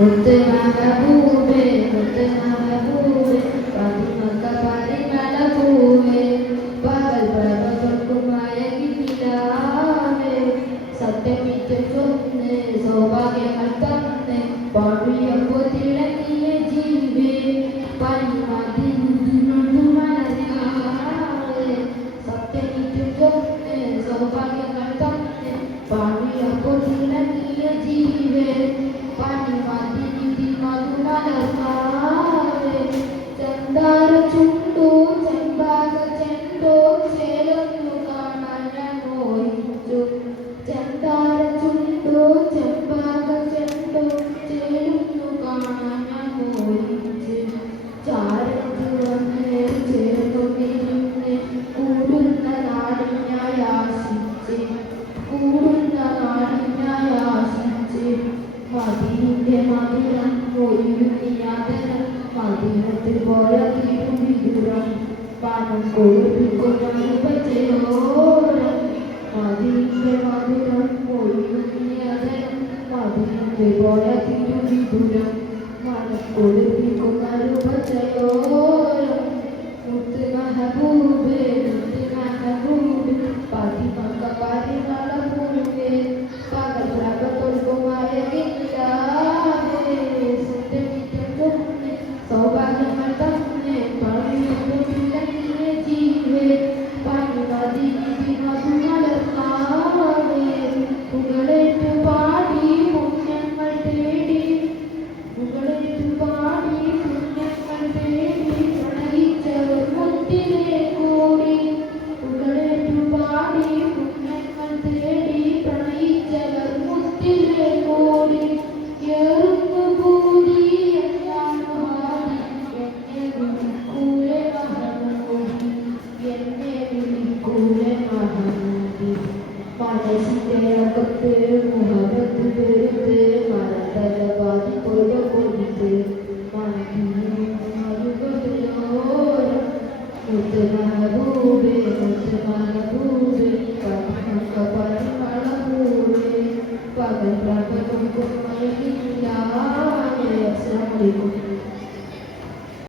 മുത്ത് മഹബൂബേ മുത്ത് മഹബൂബേ പതിമക്ക പരിമള പൂവേ പകൽ പ്രഭകൾക്കുമായ കിലാവേ സത്യമിറ്റ് ചൊന്ന് സൗഭാഗ്യങ്ങൾ തന്ന് പാടിയപ്പോൾ തിളങ്ങിയ ജീവേ പനിമതിനൊന്നു മനസ്സാവേ സത്യമിറ്റ് ചൊന്ന് സൗഭാഗ്യങ്ങൾ തന്ന് പാടിയപ്പോൾ തിളങ്ങിയ ജീവേ ചന്ദാര ചുണ്ടോ ചെമ്പാക ചെണ്ടോ ചേലൊന്നു കാണാൻ ഞാൻ മോഹിച്ചു ചന്ദാര ചുണ്ടോ ചെമ്പാക ചെണ്ടോ ചേലൊന്നു കാണാൻ ഞാൻ മോഹിച്ചു ചാരത്ത് വന്ന് ചേർന്നിരുന്ന് കൂടുന്ന നാടിനായി ആശിച്ച് കൂടുന്ന നാടിനായി ആശിച്ച് മതിലിന്റെ മധുരം ഒഴുകിയാതരം മതിലത്തിൽ പോയ തിരുവിദുരം പണം കൊടുക്കുന്ന ഉപചയോരം മതിലിന്റെ മധുരം ഒഴുകിയാതരം മതിലത്തിൽ പോയ തിരുവിദുരം മനം കൊടുക്കുന്ന ഉപചയോരം മുത്ത് മഹബൂബേ മുത്ത് മഹബൂബേ പതിമക്ക പരിമള പൂവേ പകൽ പ്രഭകൾക്കുമായ സൗഭാഗ്യങ്ങൾ തന്നെ പറയുന്നില്ല ജീവേ പുകളേറ്റു പാടി പുണ്യങ്ങൾ തേടി പുകളേറ്റു പാടി പുണ്യങ്ങൾ തേടി പ്രണയിച്ചവർ മുത്തിലെ കൂടി പുകളേറ്റു പാടി പുണ്യങ്ങൾ തേടി പ്രണയിച്ചവർ മുത്തിലെ കൂടി ഏറുന്നു കൂടി മനസ്സിന്റെ അകത്ത് മുഹബത്ത് പെരുത്ത് മനതലവാദി കൊല കൊടുത്ത് മനുകോരം മുത്ത് മഹബൂബേ മുത്ത് മഹബൂബേ പതിമക്ക പരിമള പൂവേ പകൽ പ്രഭകൾക്കും മഴയില്ല. അസ്സലാമു അലൈക്കും.